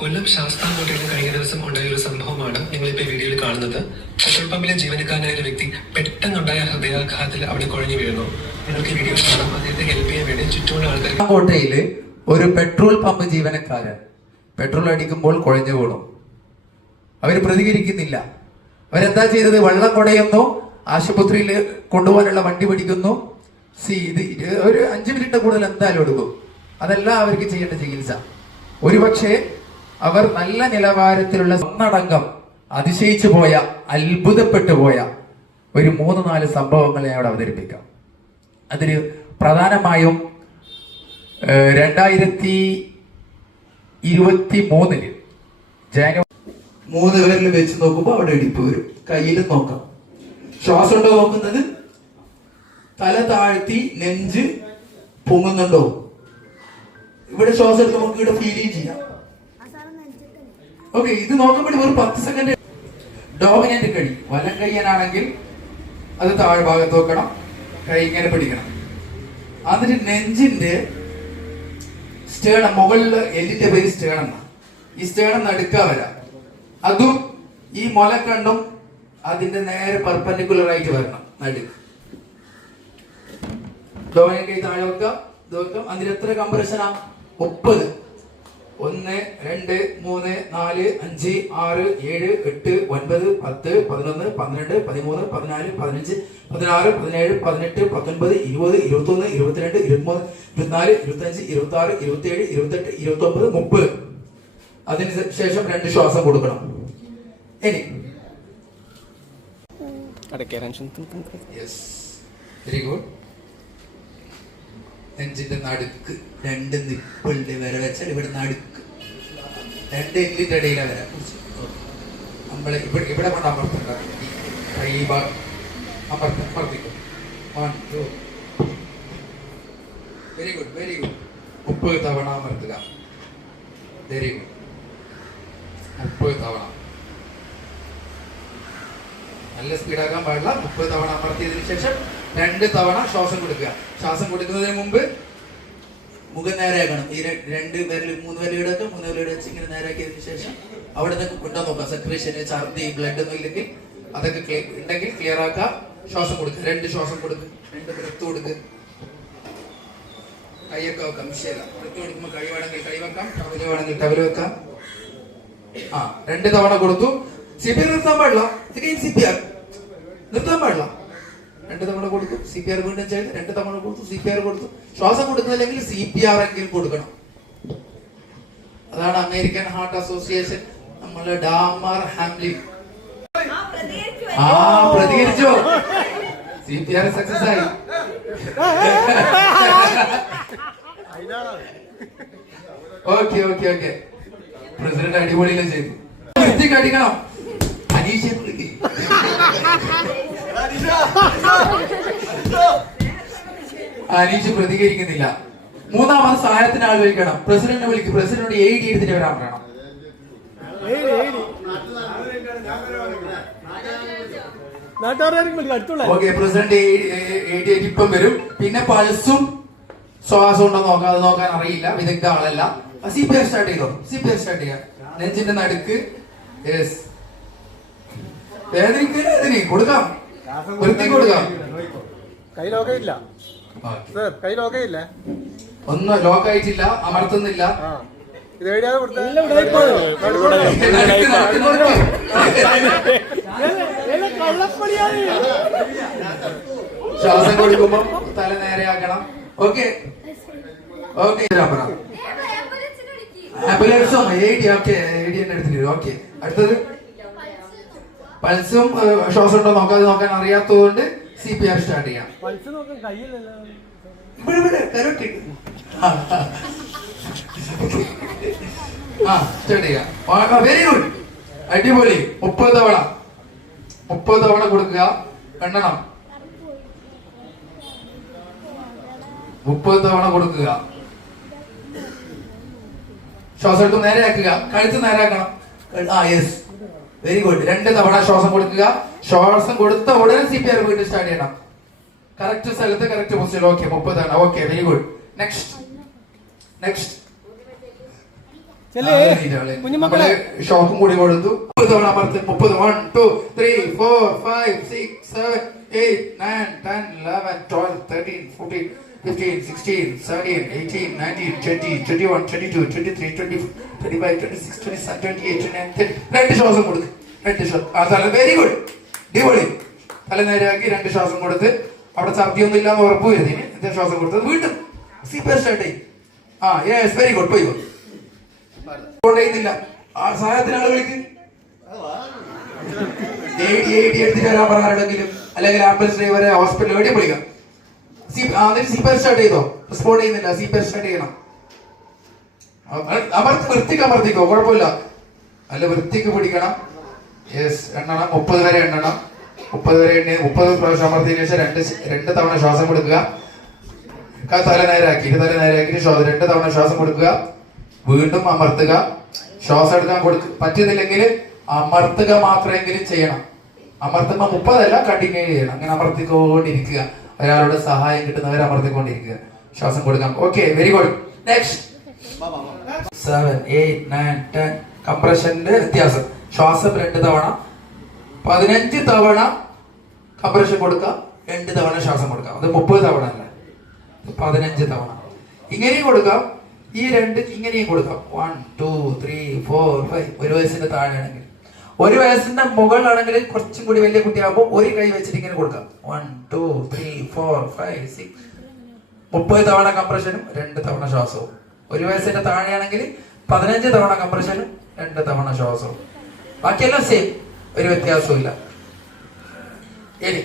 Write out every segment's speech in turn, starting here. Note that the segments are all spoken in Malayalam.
കൊല്ലം ശാസ്താംകോട്ടയിൽ കഴിഞ്ഞ ദിവസം ഉണ്ടായ ഒരു സംഭവമാണ് നിങ്ങളിപ്പോ വീഡിയോയിൽ കാണുന്നത്. പെട്രോൾ പമ്പിലെ ജീവനക്കാരനായ ഒരു വ്യക്തി പെട്ടെന്നുണ്ടായ ഹൃദയാഘാതത്തിൽ അവിടെ കുഴഞ്ഞു വീഴുന്നു. നിങ്ങൾക്ക് വീഡിയോ കാണാം. അദ്ദേഹത്തെ ഹെൽപ്പ് ചെയ്യാൻ വേണ്ടി ചുറ്റുമുള്ള ആൾക്കാർ. കോട്ടയില് ഒരു പെട്രോൾ പമ്പ് ജീവനക്കാരൻ പെട്രോൾ അടിക്കുമ്പോൾ കുഴഞ്ഞു വീണു. അവര് പ്രതികരിക്കുന്നില്ല. അവരെന്താ ചെയ്തത്? വെള്ളം കുടയുന്നു, ആശുപത്രിയിൽ കൊണ്ടുപോകാനുള്ള വണ്ടി പിടിക്കുന്നു. ഇത് ഒരു 5 മിനിറ്റ് കൂടുതൽ എന്തായാലും എടുക്കും. അതല്ല അവർക്ക് ചെയ്യേണ്ട ചികിത്സ. ഒരുപക്ഷെ അവർ നല്ല നിലവാരത്തിലുള്ള ഒന്നടങ്കം അതിശയിച്ചു പോയ, അത്ഭുതപ്പെട്ടു പോയ ഒരു 3-4 സംഭവങ്ങൾ ഞാൻ അവിടെ അവതരിപ്പിക്കാം. അതിൽ പ്രധാനമായും 2023 ജനുവരി 3 പേരിൽ വെച്ച് നോക്കുമ്പോൾ അവിടെ ഇടിപ്പ് വരും. കയ്യിലും നോക്കാം. ശ്വാസം ഉണ്ടോ നോക്കുന്നത്? തല താഴ്ത്തി നെഞ്ച് പൊങ്ങുന്നുണ്ടോ? ഇവിടെ ശ്വാസം എടുത്ത് നമുക്ക് ഇവിടെ ഫീൽ ചെയ്യാം. ഓക്കെ, ഇത് നോക്കുമ്പോൾ ഒരു 10 സെക്കൻഡ്. ഡോമിനന്റ് കൈ, വലം കയ്യനാണെങ്കിൽ അത് താഴ്ഭാഗത്ത് വെക്കണം, കൈ ഇങ്ങനെ പിടിക്കണം. എന്നിട്ട് നെഞ്ചിന്റെ സ്റ്റേണം, മുകളില് എല്ലിന്റെ പേര് സ്റ്റേണം. ഈ സ്റ്റേണം നടുക്കാ വരാം. അതും ഈ മുലക്കണ്ടും അതിന്റെ നേരെ പെർപെൻഡിക്കുലർ ആയിട്ട് വരണം നടുക്ക്. ഡോമിനന്റ് കൈ താഴെ വെക്കാം. അതിന് എത്ര കംപ്രഷനാ? 30. 1 2 3 4 5 6 7 8 9 10 11 12 13 14 15 16 17 18 19 20 21 22 23 24 25 26 27 28 29 30. അതിന് ശേഷം 2 ശ്വാസം കൊടുക്കണം. ഇനി വെരി ഗുഡ്. നെഞ്ചിന്റെ നടുക്ക് 2 നിപ്പിളിന്റെ വര വെച്ചാൽ ഇവിടെ നടുക്ക് 2 എല്ലിന്റെ ഇടയിലെ വര നമ്മള് ഇവിടെ കൊണ്ട് അമർത്തണ്ട. കൈ അമർത്തിക്കും. 1 2. Very good, very good. 30 തവണ അമർത്തുക. Very good. 30 തവണ. നല്ല സ്പീഡാക്കാൻ പാടില്ല. 30 തവണ അമർത്തിയതിനു ശേഷം 2 തവണ ശ്വാസം കൊടുക്കുക. ശ്വാസം കൊടുക്കുന്നതിന് മുമ്പ് മുഖം നേരെയാക്കണം. ഈ 2 പേരിൽ 3 പേരുടെ 3 പേരുടെ വെച്ച് ഇങ്ങനെ നേരെയാക്കിയതിനു ശേഷം അവിടെ നിന്ന് കൊണ്ടു നോക്കാം. സെക്രീഷന്, ഛർദി, ബ്ലഡ് ഒന്നും ഇല്ലെങ്കിൽ അതൊക്കെ ഉണ്ടെങ്കിൽ ക്ലിയർ ആക്കുക. ശ്വാസം കൊടുക്കുക. 2 ശ്വാസം കൊടുക്കുക. 2 ബ്രത്ത് കൊടുക്കുക. കൈയൊക്കെ വെക്കാം. ശരി, ബ്രത്ത് കൊടുക്കുമ്പോൾ കൈ വേണമെങ്കിൽ കൈ വെക്കാം, ടവല് വേണമെങ്കിൽ ടവല് വെക്കാം. 2 തവണ കൊടുത്തു. CPR നിർത്താൻ പാടില്ല. CPR നിർത്താൻ പാടില്ല. 2 തവണ കൊടുത്തു. CPR വീണ്ടും ചെയ്ത് 2 തവണ കൊടുത്തു. CPR കൊടുത്തു. ശ്വാസം കൊടുക്കുന്നില്ലെങ്കിൽ CPR എങ്കിലും കൊടുക്കണം. അതാണ് അമേരിക്കൻ ഹാർട്ട് അസോസിയേഷൻ. നമ്മള് ഡാമർ ഹാംലിൻ പ്രതികരിച്ചോ? CPR സക്സസ് ആയി. Okay okay okay. പ്രസിഡന്റ് അടിപൊളിയിലും ചെയ്തു. വൃത്തിക്ക് അടിക്കണം. അനീഷെ വിളിക്ക്. അനീഷ് പ്രതികരിക്കുന്നില്ല. 3ാമത് സഹായത്തിന് ആൾ വിളിക്കണം. പ്രസിഡന്റിനെ വിളിക്കും. പ്രസിഡന്റ് AD എടുത്തിട്ട് വരാൻ പറയണം. ഓക്കെ, പ്രസിഡന്റ് AD ഇപ്പം വരും. പിന്നെ പൾസും ശ്വാസം ഉണ്ടോ നോക്കാം. അത് നോക്കാൻ അറിയില്ല, വിദഗ്ധ ആളല്ല. CPR സ്റ്റാർട്ട് ചെയ്തോ. CPR സ്റ്റാർട്ട് ചെയ്യാം. നെഞ്ചിന്റെ നടുക്ക്. യെസ്, വേദന കൊടുക്കാം. വൃത്തി കൊടുക്കാം. കൈ ലോക്കയില്ല. ഒന്നും ലോക്കായിട്ടില്ല. അമർത്തുന്നില്ല. ശ്വാസം കൊടുക്കുമ്പോ തല നേരെയാക്കണം. Okay okay. ആംബുലൻസും AD എടുത്തിട്ട്. ഓക്കെ, അടുത്തത് പൾസും ശ്വാസം ഉണ്ടോ നോക്കാൻ അറിയാത്തതുകൊണ്ട് CPR സ്റ്റാർട്ട് ചെയ്യാം. സ്റ്റാർട്ട് ചെയ്യാം. വെരി ഗുഡ്, അടിപൊളി. 30 തവണ കൊടുക്കുക. എണ്ണണം. 30 തവണ കൊടുക്കുക. ശ്വാസം എടുത്ത് നേരെയാക്കുക. കഴുത്ത് നേരെയാക്കണം. Yes, very good. 2 തവണ ശ്വാസം കൊടുക്കുക. ശ്വാസം കൊടുത്ത ഉടനെ CPR വീണ്ടും സ്റ്റാർട്ട് ചെയ്യണം. കറക്റ്റ് സ്ഥലത്ത് കറക്റ്റ് പൊസിഷൻ. ഓക്കെ, 30 തവണ. Okay, very good. നെക്സ്റ്റ് ചെല്ലേ കുഞ്ഞുമക്കളെ ഷോക്കും കൂടി കൊടുത്തു 30 തവണ അമർത്തി 30 1 2 3 4 5 6 7 8 9 10 11 12 13 14 15 16 17 18 19 20 21 22 23 24 25 26 27 28 29 രണ്ട് ശ്വാസം കൊടുക്ക് രണ്ട് ശ്വാസം തല വെരി ഗുഡ് അടിപൊളി തല നേരെയാക്കി രണ്ട് ശ്വാസം കൊടുത്ത് അവിടെ ഛർദിയൊന്നും ഇല്ലാന്ന് ഉറപ്പ് വരുന്നതിന് രണ്ട് ശ്വാസം കൊടുത്തത് വീണ്ടും സീപ്പർ സ്റ്റാർട്ട് ചെയ്യും യെസ് വെരി ഗുഡ് പോയി കൊണ്ടുപോയില്ല ആ സഹായത്തിന് ആള് വിളിക്ക് എടുത്തിട്ട് വരാൻ പറഞ്ഞാണെങ്കിലും അല്ലെങ്കിൽ ആംബുലൻസ് ഡ്രൈവറെ ഹോസ്പിറ്റലിൽ എവിടെയും വിളിക്കാം സീപ്പർ സ്റ്റാർട്ട് ചെയ്തോ റെസ്പോണ്ട് ചെയ്യുന്നില്ല സീപ്പർ സ്റ്റാർട്ട് ചെയ്യണം വൃത്തിക്ക് അമർത്തിക്കോ കുഴപ്പമില്ല അല്ല വൃത്തിക്ക് പിടിക്കണം യെസ് എണ്ണണം 30 വരെ എണ്ണണം 30 വരെ എണ്ണി 30 പ്രാവശ്യം അമർത്തിയതിനു ശേഷം രണ്ട് തവണ ശ്വാസം കൊടുക്കുക തല നേരാക്കി ശ്വാസം 2 തവണ ശ്വാസം കൊടുക്കുക വീണ്ടും അമർത്തുക ശ്വാസം എടുക്കാൻ പറ്റുന്നില്ലെങ്കിൽ അമർത്തുക മാത്രമെങ്കിലും ചെയ്യണം അമർത്തുമ്പോ 30 അല്ല കണ്ടിന്യൂ ചെയ്യണം അങ്ങനെ അമർത്തിക്കൊണ്ടിരിക്കുക ഒരാളുടെ സഹായം കിട്ടുന്നവരെ അമർത്തിക്കൊണ്ടിരിക്കുക ശ്വാസം കൊടുക്കാം ഓക്കെ വെരി ഗുഡ് നെക്സ്റ്റ് 7 8 9 10 കംപ്രഷന്റെ വ്യത്യാസം ശ്വാസം 2 തവണ 15 തവണ കംപ്രഷൻ കൊടുക്കാം 2 തവണ ശ്വാസം കൊടുക്കാം അത് 30 തവണ അല്ല 15 തവണ ഇങ്ങനെയും കൊടുക്കാം ഈ രണ്ട് ഇങ്ങനെയും കൊടുക്കാം 1 2 3 4 5 ഒരു വയസ്സിന്റെ താഴെയാണെങ്കിൽ ഒരു വയസ്സിന്റെ മുകളിലാണെങ്കിൽ കുറച്ചും കൂടി വലിയ കുട്ടിയാകുമ്പോൾ ഒരു കൈ വെച്ചിട്ട് ഇങ്ങനെ കൊടുക്കാം 1 2 3 4 5 6 30 തവണ കംപ്രഷനും 2 തവണ ശ്വാസവും ഒരു വയസ്സിന്റെ താഴെയാണെങ്കിൽ 15 തവണ കംപ്രഷനും 2 തവണ ശ്വാസവും ബാക്കിയെല്ലാം സെയിം ഒരു വ്യത്യാസവും ഇല്ല ഇനി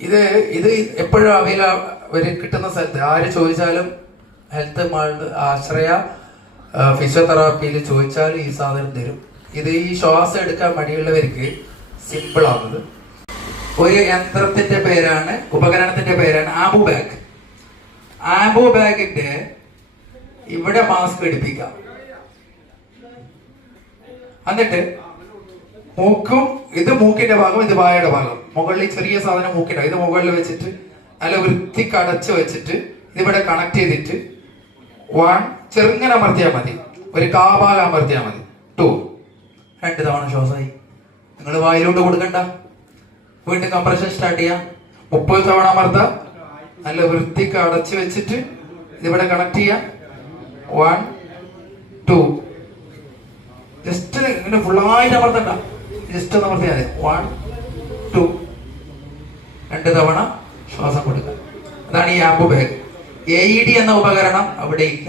ഇത് എപ്പോഴും അവൈലബിൾ കിട്ടുന്ന സ്ഥലത്ത് ആര് ചോദിച്ചാലും ഹെൽത്ത് മാൾഡ് ആശ്രയ ഫിസിയോതെറാപ്പിയിൽ ചോദിച്ചാൽ ഈ സാധനം തരും ഇത് ഈ ശ്വാസം എടുക്കാൻ മടിയുള്ളവർക്ക് സിമ്പിൾ ആവുന്നത് ഒരു യന്ത്രത്തിന്റെ പേരാണ് ഉപകരണത്തിന്റെ പേരാണ് ആംബു ബാഗ് ആംബു ബാഗിന്റെ ഇവിടെ മാസ്ക് എടുപ്പിക്കാം എന്നിട്ട് മൂക്കും ഇത് മൂക്കിന്റെ ഭാഗം ഇത് വായയുടെ ഭാഗം മുകളിൽ ചെറിയ സാധനം മൂക്കിന്റെ ഇത് മുകളിൽ വെച്ചിട്ട് നല്ല വൃത്തിക്ക് അടച്ചു വെച്ചിട്ട് ഇതിവിടെ കണക്ട് ചെയ്തിട്ട് 1 ചെറുങ്ങനെ അമർത്തിയാൽ മതി ഒരു കാഭാഗം അമർത്തിയാൽ മതി 2 2 തവണ ശ്വാസമായി നിങ്ങൾ വായിലോട്ട് കൊടുക്കണ്ട വീണ്ടും കംപ്രഷൻ സ്റ്റാർട്ട് ചെയ്യാം 30 തവണ അമർത്താം നല്ല വൃത്തിക്ക് അടച്ചു വെച്ചിട്ട് ഇതിവിടെ കണക്ട് ചെയ്യാം 1 2 ജസ്റ്റ് ഇങ്ങനെ ഫുള്ളായിട്ട് അമർത്തണ്ട ജസ്റ്റ് ഒന്ന് അമർത്തിയാൽ മതി 1 2 2 തവണ ശ്വാസം കൊടുക്കുക അതാണ് ഈ ആംബു ബാഗ് AED എന്ന ഉപകരണം അവിടെ ഇല്ല